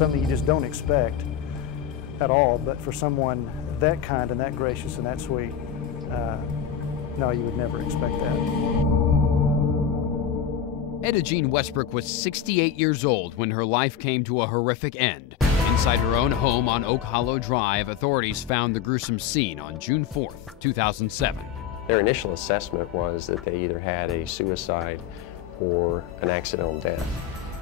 something you just don't expect at all. But for someone that kind and that gracious and that sweet, no, you would never expect that. Etta Jean Westbrook was 68 years old when her life came to a horrific end. Inside her own home on Oak Hollow Drive, authorities found the gruesome scene on June 4th, 2007. Their initial assessment was that they either had a suicide or an accidental death,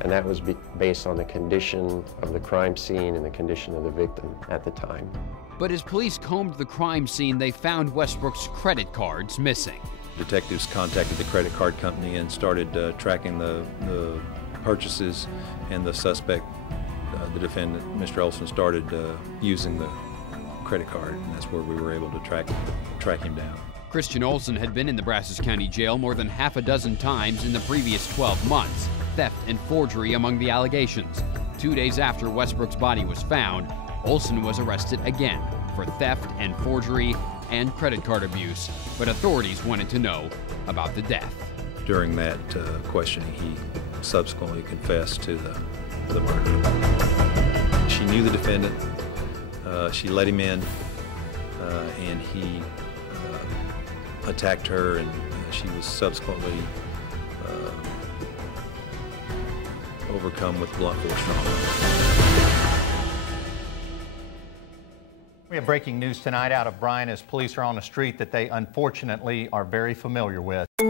and that was based on the condition of the crime scene and the condition of the victim at the time. But as police combed the crime scene, they found Westbrook's credit cards missing. Detectives contacted the credit card company and started tracking the purchases, and the suspect, the defendant, Mr. Olsen, started using the credit card, and that's where we were able to track him down. Christian Olsen had been in the Brazos County Jail more than half a dozen times in the previous 12 months. Theft and forgery among the allegations. 2 days after Westbrook's body was found, Olsen was arrested again for theft and forgery and credit card abuse, but authorities wanted to know about the death. During that questioning, he subsequently confessed to the murder. She knew the defendant, she let him in, and he attacked her, and she was subsequently overcome with blunt force trauma. We have breaking news tonight out of Bryan as police are on a street that they unfortunately are very familiar with. These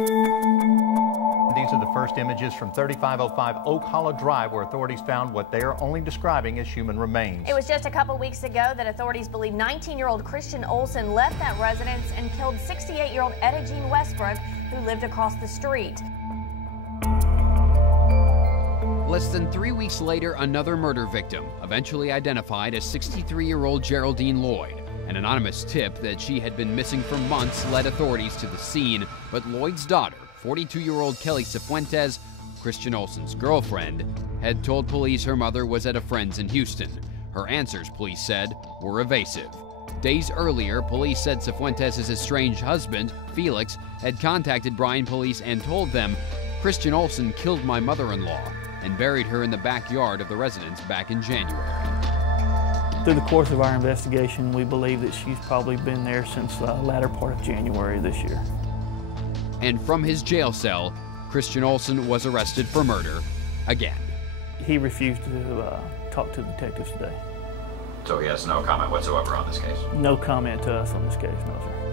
are the first images from 3505 Oak Hollow Drive, where authorities found what they are only describing as human remains. It was just a couple weeks ago that authorities believe 19-year-old Christian Olsen left that residence and killed 68-year-old Etta Jean Westbrook, who lived across the street. Less than 3 weeks later, another murder victim, eventually identified as 63-year-old Geraldine Lloyd. An anonymous tip that she had been missing for months led authorities to the scene, but Lloyd's daughter, 42-year-old Kelly Cifuentes, Christian Olsen's girlfriend, had told police her mother was at a friend's in Houston. Her answers, police said, were evasive. Days earlier, police said Cifuentes' estranged husband, Felix, had contacted Bryan police and told them, "Christian Olsen killed my mother-in-law and buried her in the backyard of the residence back in January." Through the course of our investigation, we believe that she's probably been there since the latter part of January this year. And from his jail cell, Christian Olsen was arrested for murder again. He refused to talk to detectives today. So he has no comment whatsoever on this case? No comment to us on this case, no, sir.